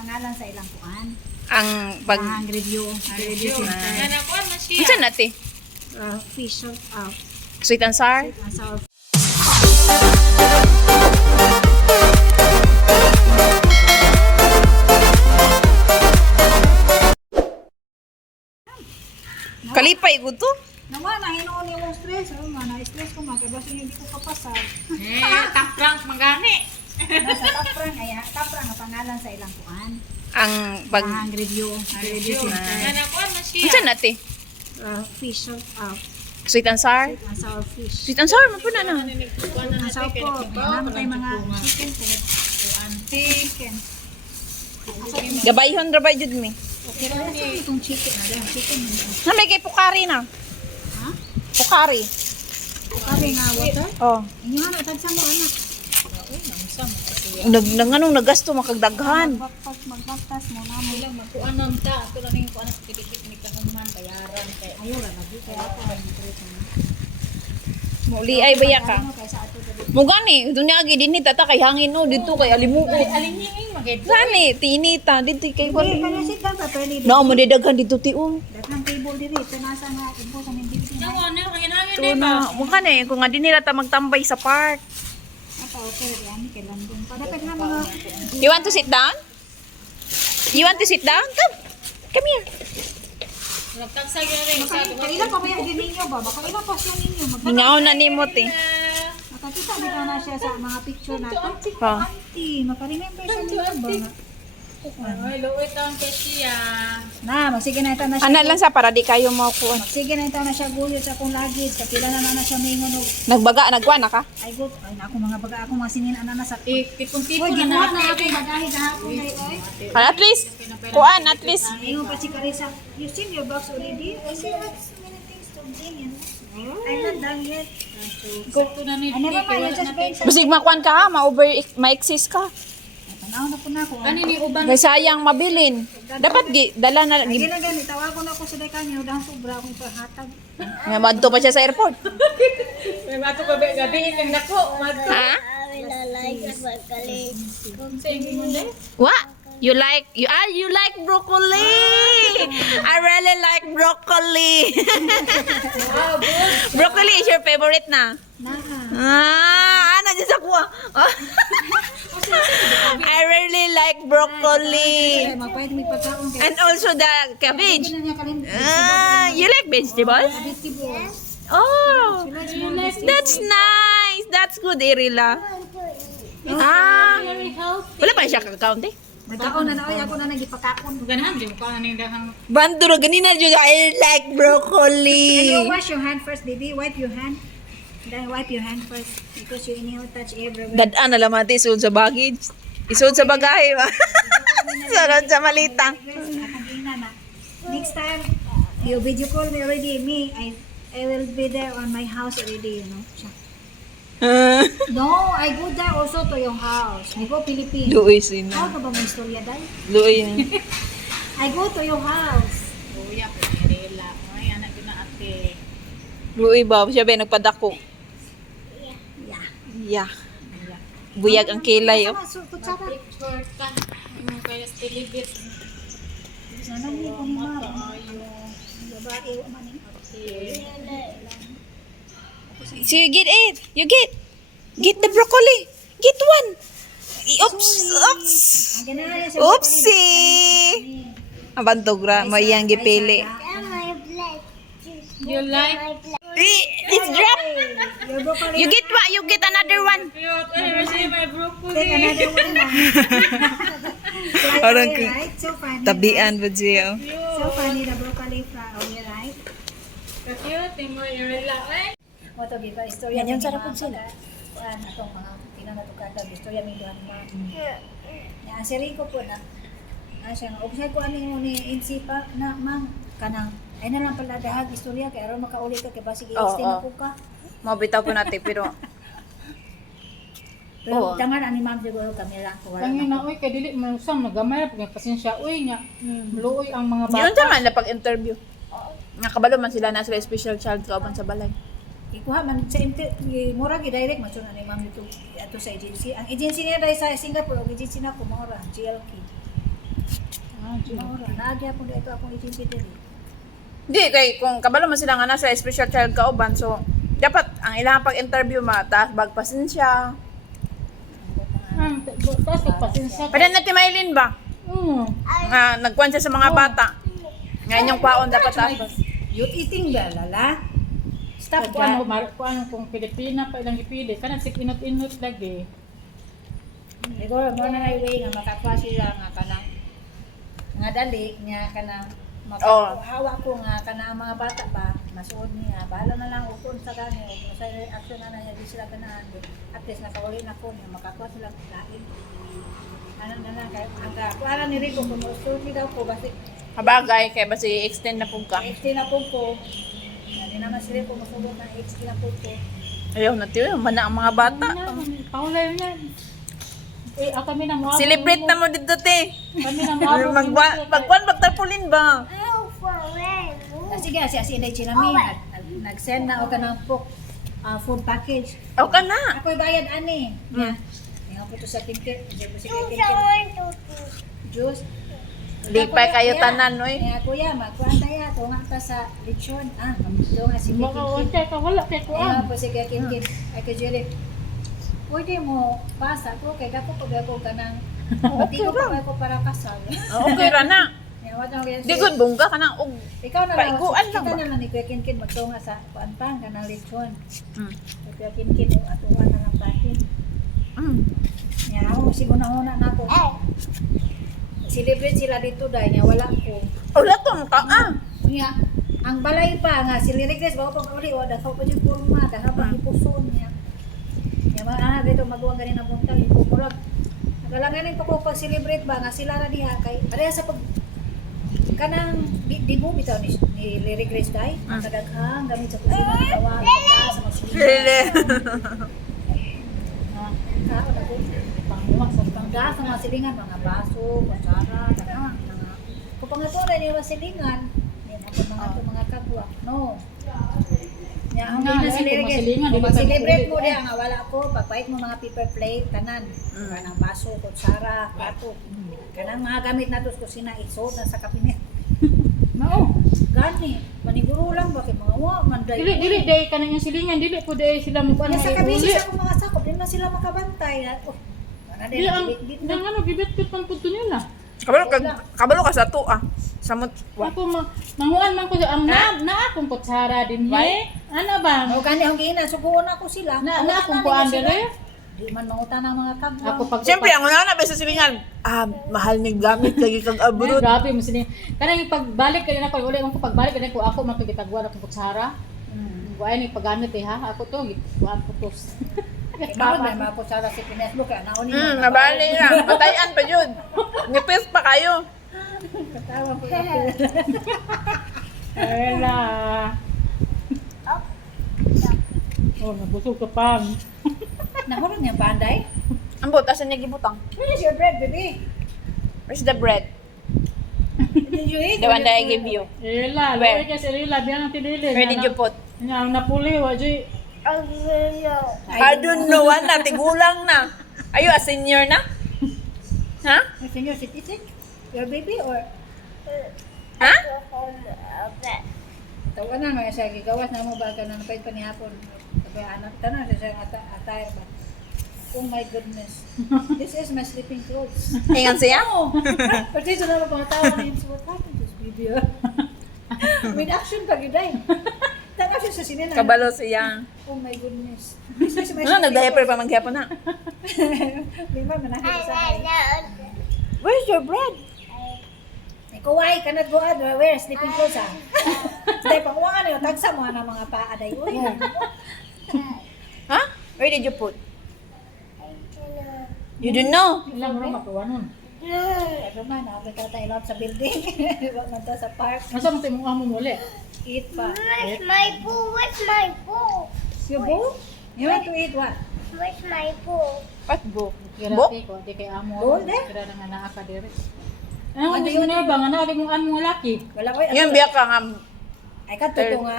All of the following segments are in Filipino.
pangalan sa ilang kuan. Ang pag... Ang review. Review center. Nanakuan na siya. Unsa na ti? Fish of Sweet and sour? sour. Kalipay ko to. Naman, nahinuon ni mong stress. Oh, na-stress ko makabasa hindi ko kapasal. Top rank magani. Nasa taprang, ay taprang ang pangalan sa ilang kuan. Ang pag... Ang review. Review center. Nanakuan na siya. Unsa na ti? Fish of Sweet and sour? sour fish. Sweet and sour man po na na. Ang sour po. Naman tayo mga chicken po. Chicken. Gabayhon ra ba jud mi? Okay lang sa itong chicken na lang. Chicken. Na may kay pukari na. Ha? Pukari. Ukari nga water. Oh. Inyo na tagsa mo anak. Nganong nagasto makagdaghan. Magbaktas mo na mo. Lang magkuan nam ta. Ato lang ning kuan sa dikit ni kahuman bayaran kay Ayaw ra lagi kaya ako ang interest na. Muli ay baya ka. Ano kaysa ato dali. Mo gani, dunya agi dinhi tata kay hangin no dito kay alimuot. alinging maged. Gani, tinita dito kay Kaya wali. sit down pa pwede. Na mo didaghan dito ti oh. Daghang table diri tanasa nga ibo sa hindi Nawa na hangin-hangin So di ba? na, mo gani kung nga dinhi ta magtambay sa park. Apa okay yan kay Landong. Dapat nga mga You want to sit down? You want to sit down? Come. Come here. Nagtagsag na rin sa Kailan pa ba yung ninyo ba? Baka ilang pasyon ninyo. Hingaw na nimo ti. Nakakita di ka na siya sa mga picture natin. Ha. Auntie, makaremember sa ninyo ba? Ay, luwit ang kesiya. Na, magsige na ito na siya. Ana lang sa para di kayo maukuan. Magsige na ito na siya guyot sa akong lagid. Sa pila na siya mingon og Nagbaga nagwa na ka? ay good. Ay naku mga baga ako mga singin ana na sa Tipon-tipon Uy, na ginuhat na natin. ako bagahe gahapon ay oy. At least kuan at least. Ingon pa si Carissa, you seen your box already? I still have so many things to bring in. I'm not done yet. Sakto na ni. I never mind, I just bring some. Bisig makuan ka ha, ma-exist ka. Tanaw na po na ako. Ano ni uban? Kay sayang mabilin. Dapat dala na Ay, gina gani, tawagon ako sa dekan niyo, dahil sobra akong pahatag. nga madto pa siya sa airport. May mato ka gabi kang nako. Mato. Ha? Sa inyo mo na. What? You like broccoli. I really like broccoli. Broccoli is your favorite na. Na. Ano dyan sa kuha? I really like broccoli. Ay, magpahit may pagkaon kay. And also the cabbage. Hindi na niya kalim. You like vegetables? Vegetables. Oh, She likes more that's nice. That's good, Irila. Very healthy. Wala pa siya kakaunti? Nagkaon na oy, ako na nagipakakon. Ganahan din ko ani dahang Banduro, ganina juga, I like And broccoli. you wash your hand first, baby. Wipe your hand. Then wipe your hand first because you inhale touch everywhere. Dadaan na lamang iti, isud sa baggage. Isud sa bagahe ba? Sarod sa malita. Next time, you video call me already. I will be there on my house already, you know. No, I go there also to your house. I go Philippines. Luoy How sina. ka ba may istorya dahil? Luoy yan. I go to your house. kuya Perela. Ay anak gina ate. Luoy ba? Siya ba nagpadako? Yeah. Yeah. Buyag ang kilay. Oh. Sama, kutsara. Picture ka. Ano kaya sa tilibit. Sana hindi ko ni ma'am. Ayo. Babae, maning. So you get it. You get the broccoli. Get one. Oops. Oops. Ang ganahan niya sa Oopsie. Abantog ra. Mayang gipili. You like? It's drop. Your broccoli. You get what? You get another one. Cute. Ay, receive my Take broccoli. another one lang. Parang Fly away, right? So funny. Tabian ba siya? So funny, the broccoli fly away, right? Cute. Timo Perela. Ay. O to giba istorya. Yan yung sarap po sila. Kuan atong mga pinangatukada istorya mi duhan ma. Ya ang siring ko po na. Siya nga ubsay ko ani mo ni insipa na ma'am kanang ay na lang pala dahag istorya kay aron makauli ka kay basig Oo, i-extend oo. ko ka. Mabitaw po natin pero Pero Oo. tangan ani ma'am siguro kami lang ko wala. Tangin na na uy kay dili man usam nagamay pag pasensya uy nya. Luoy ang mga yun bata. man na pag-interview. Nakabalo man sila na sila special child kauban sa balay. Ikuha man sa mura gi direct masun ani ma'am dito ato sa agency. Ang agency niya dai sa Singapore, ang agency na ko mura GLK. Ah, June. Naagya po dito akong itinpid diri. Di kay kung kabalo man sila nga nasa special child kauban so dapat ang ilang pag-interview mataas bag pasensya. Tapos nagpasensya. Pero natimailin ba? Nga nagkuhan siya sa mga bata. Ngayon yung kwaon dapat taas. Youth eating ba, lala? Stop Kung ano, that. kung ano, kung Pilipina pa ilang ipili. Kana sik inot-inot lagi. Siguro mo na way nga makakuha sila nga kanang nga dali nga kanang Oh. hawa ko nga kanang mga bata ba masuod niya bahala na lang ukon sa kanya o sa reaction na niya di sila kanaan at least nakauli na ko niya makakuha sila lain ano na lang kay aga kuha ni Rico kung gusto daw ko basi Kabagay kay basi extend na pug ka. extend na po ko hindi naman sila kung masubok na extend na po ko Ayaw na tiyo, mana ang mga bata. Paulay yan. Eh, kami na mo. Celebrate na mo dito te. Kami na mo. Magkuhan magtarpulin ba? sige siya si Inday Chinami nag-send na o ka ng food package O ka na. ako'y bayad ani nga nga po to sa kinkin juice Lipay kayo tanan oy. Kaya kuya, magkuhan tayo. Tunga ka sa lechon. Tunga si Baka Kinkin. wala ka wala kay Kaya kuan. po si Kinkin. Ay ka Jerry. Pwede mo pasa ko kay dapat pag ako ka ng hindi ko pa ako para kasal. Okay ra na. Kaya wala ko yan. Di gud bungga ka na og Ikaw na lang. paiguan lang Kita ba? na lang ni Kuya Kinkin magtunga sa kuan pa ka ng lechon. Mm. Kuya Kinkin at tuwa na lang patin. Mm. Kaya ako siguna-una na ako. Celebrate sila dito dahil nga wala ko. Wala tong ka Nga, ang balay pa nga si Lirigres bago pang uli o dakaw pa yung kurma dakaw pa ipuson niya. Nga mga anak dito magawa ganin na punta ipupurag. Nagalanganin pa ko pag celebrate ba nga sila na diha kay pareha sa pag kanang di mo bitaw ni Lirigres dai kadaghang gamit sa kusina gawa sa mga sulod. Lele. Kao na ko Pangluwas sa pangga sa mga silingan mga baso, kutsara, kanang mga kupangatulay ni mga silingan. Yan ako mga kagwa. No. Ya, ang Nga, na kung celebrate. masilingan, di ba Kung tayo celebrate mo makulit, diya nga wala ko, pagpait mo mga paper plate tanan. Kanang baso, kutsara, plato. Kanang mga gamit nato sa kusina isod na sa kabinet. Mao. Gani, maniguro lang bakit mga wa man day. Dili day kanang yung silingan dili po day sila mo Ano ano sa kabisi sa akong mga sakop, di na sila makabantay. Ano Di ang din, nang ano gibit kit man pud nila. Kabalo ka sa to Samot wa. Ako manguan man ko ang na akong kutsara din he. Ano ba? O gani ang giina suguon ako sila. Na Wala akong na kuan sila. dire. Di man mangutan ang mga kagwa. Ako pag Siyempre ang una na sa silingan. Mahal ning gamit lagi kag Ay, abroad. grabe mo sini. Kanang pagbalik kanina ko uli man ko pagbalik kanina ko ako man pagitagwa akong kutsara. Buay ni paggamit ha. Ako to kuan ko tos. Bawal may mga kutsara si Pines mo kaya nauni mo. Nabali na. Patayan pa jud. Nipis pa kayo. Katawa ko. Ela. Oh, nabusog ka pang. Nahulog niya banday. Ambot asan niya gibutang? Where is your bread, baby? Where's the bread? Did you eat? The one that I gave you. Ela, Where? loy kasi Ela biang ang tinili. Where did you put? Ang napuli wa di. I don't know. Ana, tigulang na. Are you a senior na? Ha? Your senior citizen? Your baby or? Ha? Tawa na mga siya, gigawas na mo ba ka na napait pa ni hapon. Sabi, anak, tanong siya siyang attire ba? Oh my goodness. This is my sleeping clothes. Ingan siya? Oh! But dito na mga tao na yun. So what happened to this video? With action pa yun ay. Tanong siya sa sinina. Kabalo siya. Oh my goodness. This is my Ano, nag-diaper pa mangyapon na. Lima, manakit sa akin. Where's your bread? Ikaw ay, kanat go ad, where sleeping clothes ah. Dahil pang uwangan yun, tagsa mo na mga paaday. Uy, Ha? Where did you put? You don't know. Ilang ro matuwa nun. ano man, nakapit ka tayo lot sa building. Huwag man to sa park. Asa mo tayo mo muli? Eat pa. Where's my bowl? Where's my bowl? You bowl? You want to eat what? Where's my bowl? What book? Kira Book? ko di kay amo. Doon, eh? Kira na nga naa ka dire. Ano gusto na ba nga na mo amo laki? Wala ko. Yan, biya ka nga. Ay, katuto nga.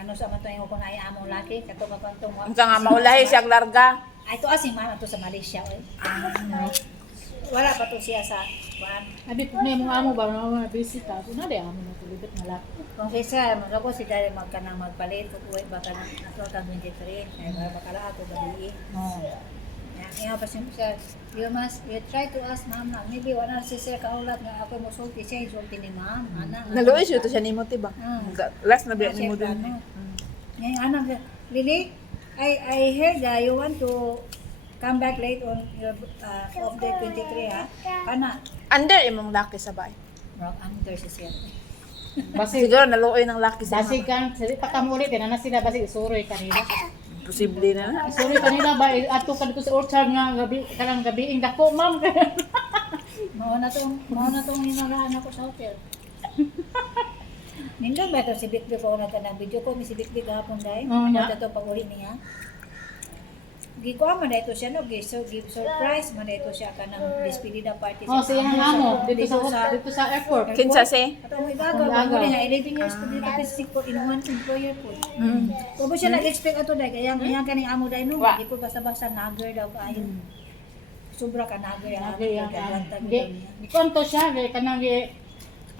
Ano sa man to yung kung ay amo laki, kato ka pang tungo. Ang nga maulahi siya larga. Ay, ito asin man to sa Malaysia. Oy. wala pa to siya sa kuan. Abi po na yung mga amo ba na bisita. So na di amo na tulibot na laki. Kung siya, mo si dali magkanang magpalit kung uwi baka nang ato tag 23 ay bakala ato dali. Kaya pa siya, you try to ask ma'am na maybe wala si sir kaulat nga ako mo sulti siya, sulti ni ma'am. Ana. Naluoy siya to siya nimo tiba. Last na biya nimo Siyempre, din. Ngayon, anak, Lily, I heard that you want to come back late on your off day 23, ha? Kana? Under imong laki sa bay. Rock under si Sir. Basig Siguro naluoy ng laki sa basig kan sali pa kamo ulit na sila basig suroy kanila. Posible na. Suroy kanila ba ato kan ko sa orchard nga gabi kanang gabi dako ma'am. Mao na tong hinalaan ako sa hotel. Nindong ba ito si Bikbik ko na video ko, si Bikbik hapon dahil. Oo, Ano nga. ito pag-uli niya. Gikuha man na ito siya, no? Give surprise man na ito siya ka ng despedida party. Oh, siya ang amo dito sa airport. Kinsa si? Ato mo igagaw, bago niya, 11 years po dito kasi in one employer po. Kung po siya nag-expect ato dahil, kaya kaning amo dahil no, Wa. hindi po basta-basta nagger daw kayo. Sobra ka nagger, Lagi yang gagawantag di niya. di konto siya kay kanang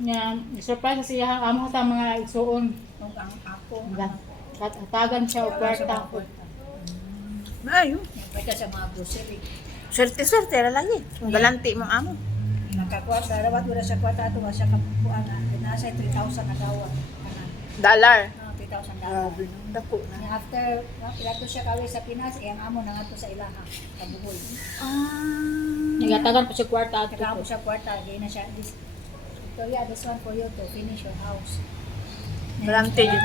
nga surprise siya amo sa mga igsuon. Kung ang ako, Tagan siya og kwarta. Maayo. Pagka sa mga grocery. Swerte-swerte ra lagi. Galanti mo amo. Nakakuha sa rawat wala siya kwarta ato, siya kapuan na nasa 3,000 na gawa. Dollar. 3,000 daw. Grabe no. Dako na. After, pilato siya kawi sa Pinas, iyang amo na nga to sa ilaha, kabuhol. Nagatagan pa siya kwarta ato. Nakaamo siya kwarta, di na siya, Victoria, this one for you to finish your house. Garanti yun.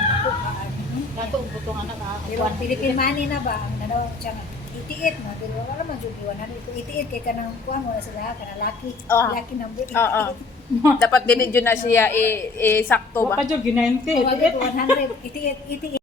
Nato ang butong anak Pero Philippine money na ba, ang nanaw siya nga, itiit mo, pero wala man dyan iwan. Itiit kay kanang kuha mo na sila, kanang laki, Oo. laki ng buit, Oo. itiit. Dapat din na siya isakto Wa ba? pa jud ginainte. Huwag ito 100, itiit